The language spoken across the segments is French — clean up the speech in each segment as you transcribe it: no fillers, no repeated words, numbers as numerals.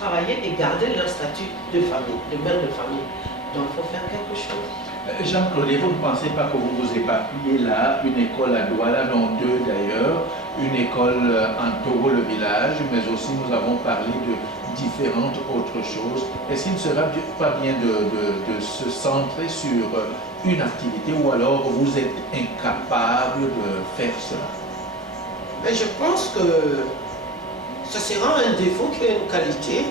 travailler et garder leur statut de famille, de mère de famille. Donc il faut faire quelque chose. Jean-Claude, vous ne pensez pas que vous vous éparpillez là, une école à Douala, dont deux d'ailleurs, une école en Togo, le village, mais aussi nous avons parlé de différentes autres choses. Est-ce qu'il ne sera pas bien de se centrer sur une activité ou alors vous êtes incapable de faire cela? Mais je pense que ce sera un défaut qui est une qualité.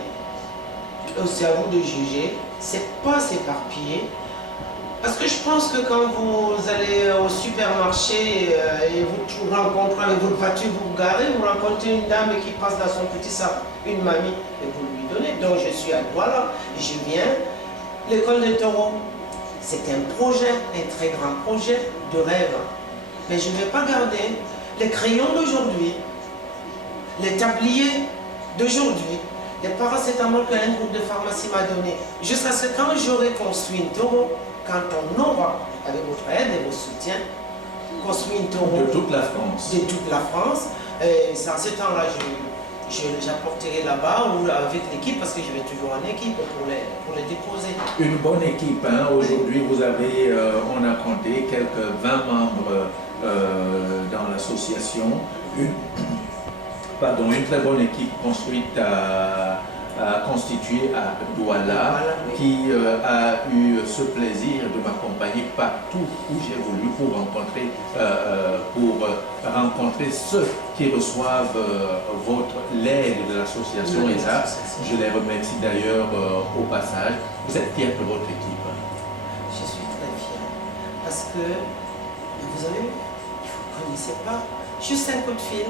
C'est à vous de juger. C'est pas s'éparpiller. Parce que je pense que quand vous allez au supermarché et vous rencontrez avec votre voiture, vous vous garez, vous rencontrez une dame qui passe dans son petit sac, une mamie, et vous lui donnez. Donc je suis à Douala, je viens. L'école de taureaux, c'est un projet, un très grand projet de rêve. Mais je ne vais pas garder les crayons d'aujourd'hui, les tabliers d'aujourd'hui, les paracétamol qu'un groupe de pharmacie m'a donné. Jusqu'à ce que quand j'aurai construit une taureau, quand on aura, avec votre aide et vos soutiens, construit une taureau de toute la France. De toute la France. Et en ce temps-là, j'apporterai là-bas ou avec l'équipe, parce que je vais toujours en équipe pour les déposer. Une bonne équipe. Hein. Aujourd'hui, vous avez, on a compté quelques 20 membres dans l'association. Une très bonne équipe construite constituée à Douala, qui a eu ce plaisir de m'accompagner partout où j'ai voulu pour rencontrer ceux qui reçoivent l'aide de l'association ESA. Je les remercie d'ailleurs au passage. Vous êtes fiers de votre équipe? Je suis très fier parce que vous avez vu, vous ne connaissez pas, juste un coup de fil,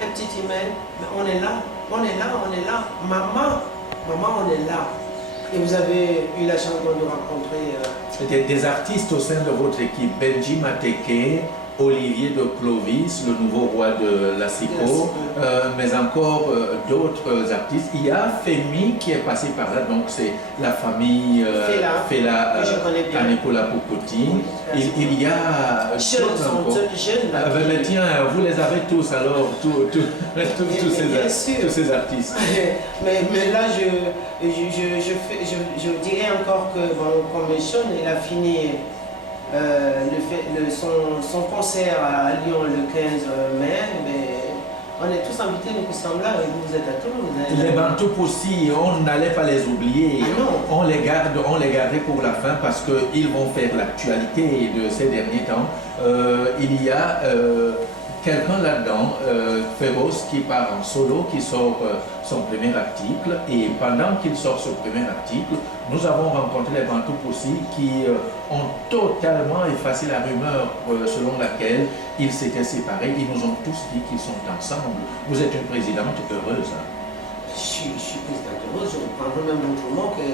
un petit email, mais on est là, on est là, on est là. Maman, on est là. Et vous avez eu la chance de rencontrer... Des artistes au sein de votre équipe, Benji Mateke, Olivier de Clovis, le nouveau roi de la SICO, mais encore d'autres artistes. Il y a Femi qui est passé par là, donc c'est la famille Fela Nicolas Poupouti. Il y a... Jeunes, mais tiens, vous les avez tous alors, tous ces artistes. mais là, je dirais encore que, bon, comme Sean, il a fini... son concert à Lyon le 15 mai, mais on est tous invités, nous qui sommes là, et vous êtes à Toulouse. Les Bantous aussi, on n'allait pas les oublier. On les gardait pour la fin parce qu'ils vont faire l'actualité de ces derniers temps. Il y a quelqu'un là-dedans, Féroce, qui part en solo, qui sort son premier article, et pendant qu'il sort ce premier article, nous avons rencontré les Bantous aussi qui ont totalement effacé la rumeur selon laquelle ils s'étaient séparés. Ils nous ont tous dit qu'ils sont ensemble. Vous êtes une présidente heureuse. Hein? Je suis présidente heureuse. Je prendrai même votre mot que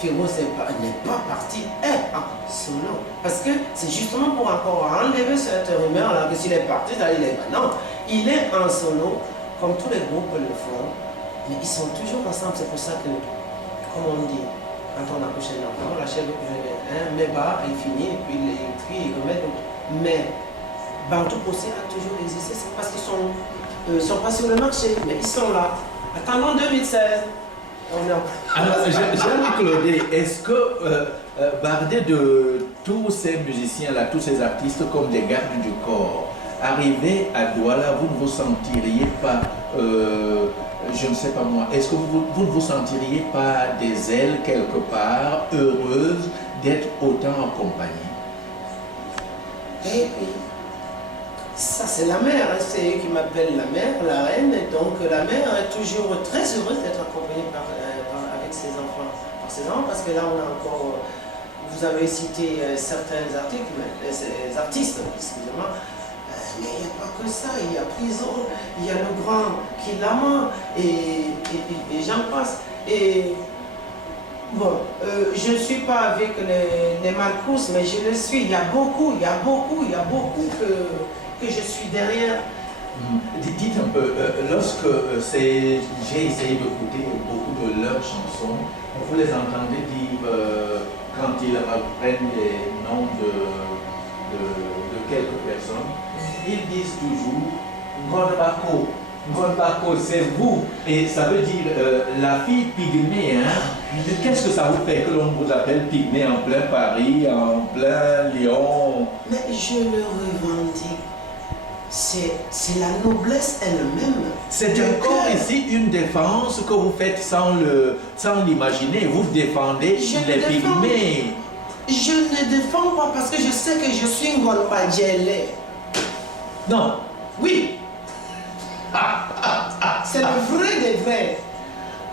Féroce n'est pas parti solo. Parce que c'est justement pour encore enlever cette rumeur-là que s'il est parti, il est pas. Non, il est en solo, comme tous les groupes le font, mais ils sont toujours ensemble. C'est pour ça que, comme on dit, quand on accouche un enfant, la chèvre met bas, il finit, et puis il crie, il remet d'autres. Mais Bantou aussi a toujours existé, c'est parce qu'ils sont pas sur le marché, mais ils sont là. Attendons 2016. Alors, Jean-Claude, est-ce que bardé de tous ces musiciens-là, tous ces artistes comme des gardes du corps, arrivés à Douala, vous ne vous sentiriez pas, je ne sais pas moi, est-ce que vous ne vous sentiriez pas des ailes quelque part, heureuses d'être autant accompagnés? Et puis, ça c'est la mère, hein, c'est eux qui m'appellent la mère, la reine, et donc la mère est toujours très heureuse d'être accompagnée avec ses enfants, parce que là on a encore, vous avez cité certains artistes, excusez-moi, mais il n'y a pas que ça, il y a Prison, il y a le grand qui l'amant, et j'en passe. Et bon, je ne suis pas avec les Marcous, mais je le suis. Il y a beaucoup que je suis derrière. Dites un peu, lorsque j'ai essayé d'écouter beaucoup de leurs chansons, vous les entendez dire, quand ils reprennent les noms de quelques personnes, ils disent toujours Godbako, Ngonbako, c'est vous. Et ça veut dire la fille pygmée. Hein? Qu'est-ce que ça vous fait que l'on vous appelle pygmée en plein Paris, en plein Lyon? Mais je le revendique. C'est la noblesse elle-même. C'est encore ici une défense que vous faites sans l'imaginer. Vous défendez les pygmées. Je ne défends pas parce que je sais que je suis Ngomba Djele. Non. Oui. C'est le vrai des vrais.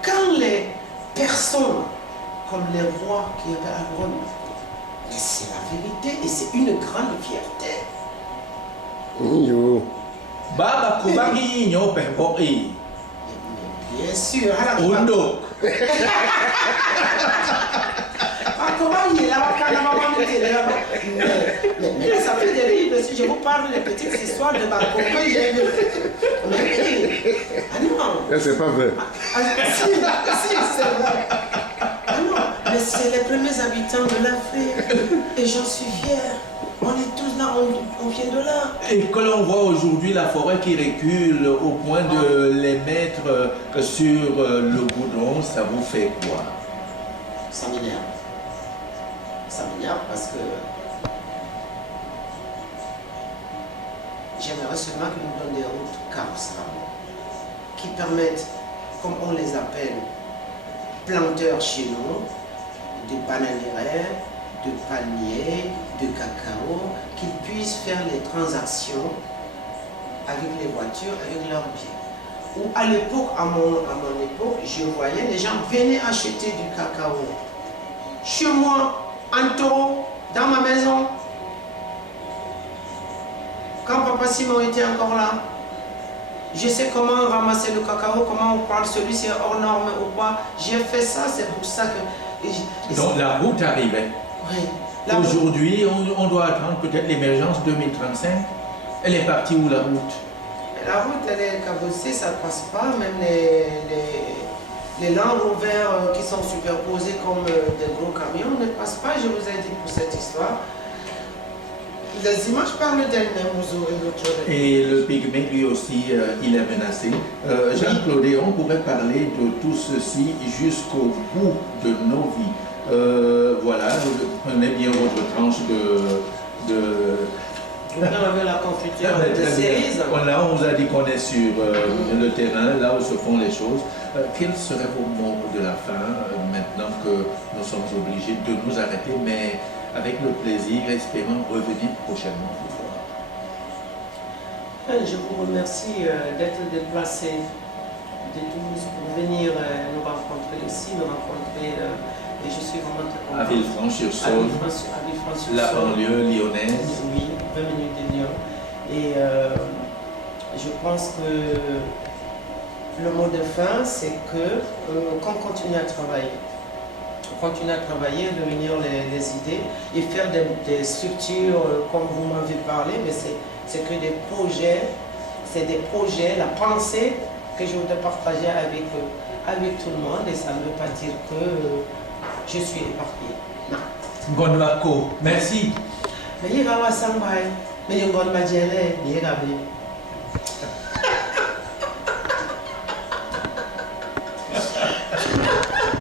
Quand les personnes, comme les rois qui étaient à Rome, c'est la vérité et c'est une grande fierté. Baba Kobangi nyo pepoi. Bien sûr. Ondo. Mais ça fait des livres si je vous parle des petites histoires de ma compagne. Ah non. C'est pas vrai. Si, c'est vrai. Ah non, mais c'est les premiers habitants de l'Afrique. Et j'en suis fier. On est tous là, on vient de là. Et que l'on voit aujourd'hui la forêt qui recule au point de les mettre sur le goudron, ça vous fait quoi? Ça m'énerve. Ça m'énerve parce que j'aimerais seulement qu'ils nous donnent des routes carrossables qui permettent, comme on les appelle, planteurs chez nous, de bananeraies, de palmiers, de cacao, qu'ils puissent faire les transactions avec les voitures, avec leurs biens. Ou à l'époque, à mon époque, je voyais les gens venaient acheter du cacao chez moi, en taureau, dans ma maison. Quand Papa Simon était encore là, je sais comment ramasser le cacao, comment on parle, celui-ci est hors norme ou pas. J'ai fait ça, c'est pour ça que... Donc la route arrivait. Oui. Aujourd'hui, on doit attendre peut-être l'émergence 2035. Elle est partie où la route? La route, elle est cabossée, ça ne passe pas. Même les Land Rover qui sont superposés comme des gros camions ne passent pas. Je vous ai dit pour cette histoire. Les images parlent d'elles-mêmes, vous aurez d'autres. Et le pygmée, lui aussi, il est menacé. Jean-Claude, on pourrait parler de tout ceci jusqu'au bout de nos vies. Voilà, prenez bien votre tranche de... Vous avez la confiture de cerise. Là, on vous a dit qu'on est sur le terrain, là où se font les choses. Quels seraient vos mots de la fin, maintenant que nous sommes obligés de nous arrêter, mais avec le plaisir, espérant revenir prochainement vous voir? Je vous remercie d'être déplacé de Toulouse pour venir nous rencontrer ici, et je suis vraiment très content. À Villefranche-sur-Saône, la banlieue lyonnaise. Oui, 20 minutes de Lyon. Et je pense que le mot de fin, c'est qu'on continue à travailler. Continuer à travailler, réunir les idées et faire des structures comme vous m'avez parlé, mais c'est que des projets, la pensée que je voudrais partager avec tout le monde, et ça ne veut pas dire que je suis éparpillé. Non. Ngonbako, merci. Mais il y a un